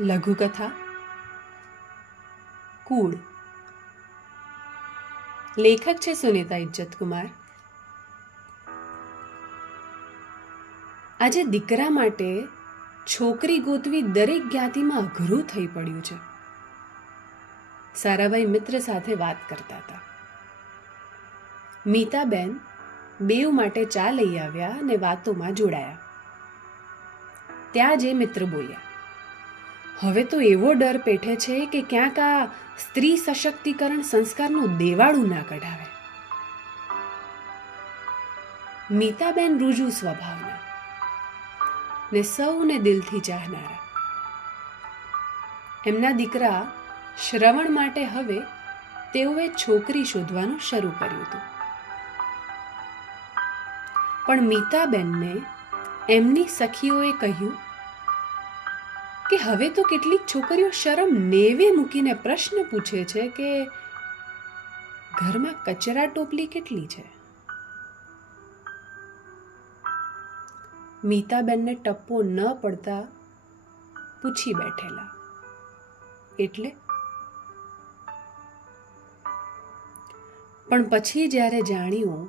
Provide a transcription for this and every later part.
લઘુકથા કૂળ. લેખક છે સુનીતા ઇજ્જતકુમાર. આજે દીકરા માટે છોકરી ગોતવી દરેક જ્ઞાતિમાં અઘરું થઈ પડ્યું છે. સારાભાઈ મિત્ર સાથે વાત કરતા હતા. મીતાબેન બેઉ માટે ચા લઈ આવ્યા અને વાતોમાં જોડાયા. ત્યાં જે મિત્ર બોલ્યા, હવે તો એવો ડર પેઠે છે કે ક્યાંક આ સ્ત્રી સશક્તિકરણ સંસ્કારનું દેવાળું ના કઢાવે. મીતાબેન રુજુ સ્વભાવના ને સૌને દિલથી ચાહનારા. એમના દીકરા શ્રવણ માટે હવે તેઓએ છોકરી શોધવાનું શરૂ કર્યું હતું. પણ મીતાબેનને એમની સખીઓએ કહ્યું કે હવે તો કેટલીક છોકરીઓ શરમ નેવે મૂકીને પ્રશ્ન પૂછે છે કે ઘરમાં કચરા ટોપલી કેટલી છે. મીતાબેનને ટપ્પો ન પડતા પૂછી બેઠેલા, એટલે? પણ પછી જ્યારે જાણ્યું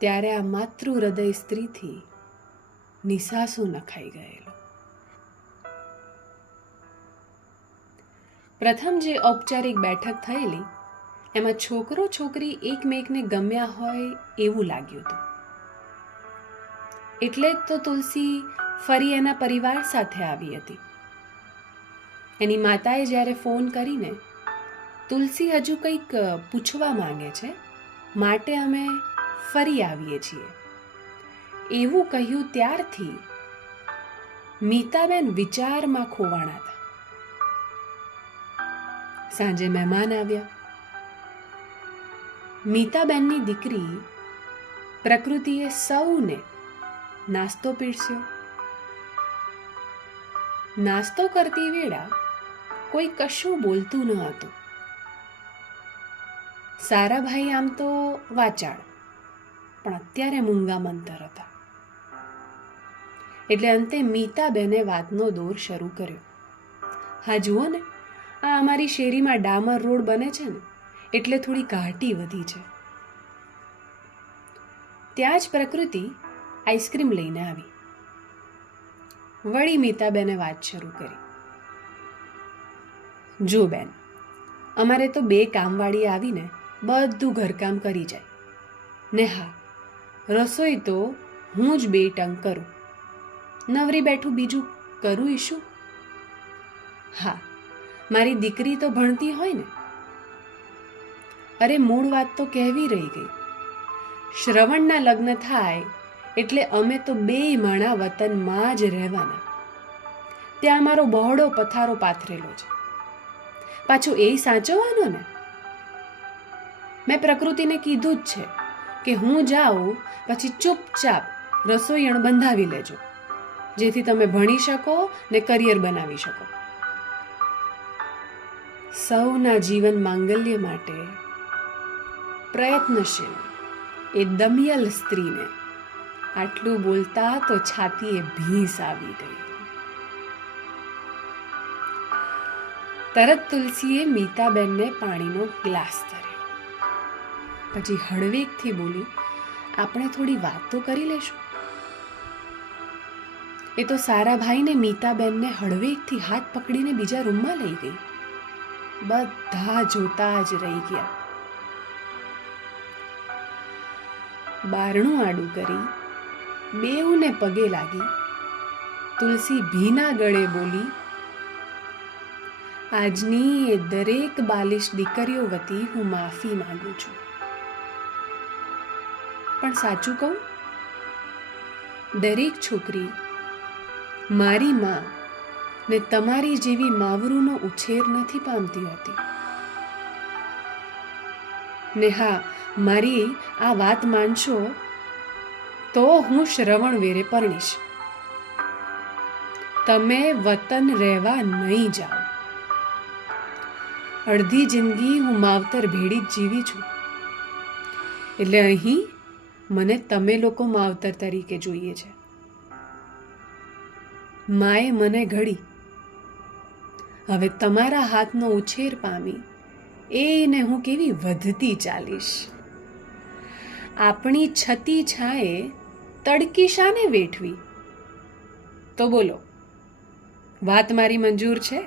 ત્યારે આ માતૃ હૃદય સ્ત્રીથી નિસાસો નખાઈ ગયેલો. પ્રથમ જે ઔપચારિક બેઠક થયેલી એમાં છોકરો છોકરી એકમેકને ગમ્યા હોય એવું લાગ્યું હતું. એટલે જ તો તુલસી ફરી એના પરિવાર સાથે આવી હતી. એની માતાએ જ્યારે ફોન કરીને તુલસી હજુ કંઈક પૂછવા માંગે છે માટે અમે ફરી આવીએ છીએ એવું કહ્યું ત્યારથી મીતાબેન વિચારમાં ખોવાણા હતા. સાંજે મહેમાન આવ્યા. મીતાબેનની દીકરી પ્રકૃતિએ સૌને નાસ્તો પીરસ્યો. નાસ્તો કરતી વેળા કોઈ કશું બોલતું ન હતું. સારાભાઈ આમ તો વાચાળ, પણ અત્યારે મૂંગા મંતર હતા. એટલે અંતે મીતાબેને વાતનો દોર શરૂ કર્યો. હા જુઓ ને, આ અમારી શેરીમાં ડામર રોડ બને છે ને એટલે થોડી ઘાટી વધી છે. ત્યાં જ પ્રકૃતિ આઈસ્ક્રીમ લઈને આવી. વળી મીતાબેને વાત શરૂ કરી. જો બેન, અમારે તો 2 કામવાળી આવીને બધું ઘરકામ કરી જાય ને હા, રસોઈ તો હું જ 2 ટંક કરું. નવરી બેઠું બીજું કરું શું? હા, મારી દીકરી તો ભણતી હોય ને. અરે મૂળ વાત તો કહેવી રહી ગઈ. શ્રવણના લગ્ન થાય એટલે અમે તો 2 માણા વતનમાં જ રહેવાના. ત્યાં અમારો બહોળો પથારો પાથરેલો છે. પાછો એ સાચવવાનો ને. મેં પ્રકૃતિને કીધું જ છે કે હું જાઉં પછી ચૂપચાપ રસોઈયણ બંધાવી લેજો, જેથી તમે ભણી શકો ને કરિયર બનાવી શકો. સૌના જીવન માંગલ્ય માટે પ્રયત્નશીલ એ દમિયલ સ્ત્રીને આટલું બોલતા તો છાતીએ ભીંસ આવી ગઈ. તરત તુલસીએ મીતાબેનને પાણીનો ગ્લાસ ધર્યો. પછી હળવેકથી બોલી, આપણે થોડી વાત તો કરી લેશું. એ તો સારાભાઈને મીતાબેનને હળવેકથી હાથ પકડીને બીજા રૂમમાં લઈ ગઈ. બધા જોતા જ રહી ગયા. બારણું આડું કરી બેઉને પગે લાગી તુલસી ભીના ગળે બોલી, આજની એ દરેક બાલિશ દીકરીઓ વતી હું માફી માંગુ છું. પણ સાચું કહું, દરેક છોકરી મારી માં ને તમારી જેવી માવરૂનો ઉછેર નથી પામતી હોતી. ને હા, મારી આ વાત માનશો તો હું શ્રવણ વેરે પરણીશ. તમે વતન રહેવા નહીં જાઓ. અડધી જિંદગી હું માવતર ભેડી જ જીવી છું. એટલે અહીં મને તમે લોકો માવતર તરીકે જોઈએ છે. માએ મને ઘડી હવે તમારા હાથનો ઉછેર પામી એને હું કેવી વધતી ચાલીશ. આપણી છતી છાંયે તડકી શાને વેઠવી? તો બોલો, વાત મારી મંજૂર છે?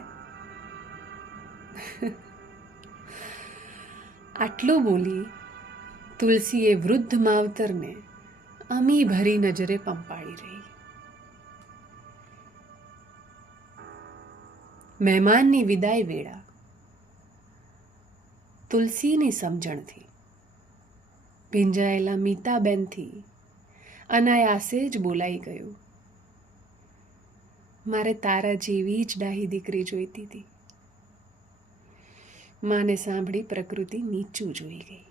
આટલું બોલી તુલસીએ વૃદ્ધ માવતરને અમી ભરી નજરે પંપાળી રહી. મહેમાનની વિદાય વેળા તુલસીની સમજણથી ભીંજાયેલા મીતાબેનથી અનાયાસે જ બોલાઈ ગયું, મારે તારા જેવી જ ડાહી દીકરી જોઈતી હતી. માને સાંભળી પ્રકૃતિ નીચું જોઈ ગઈ.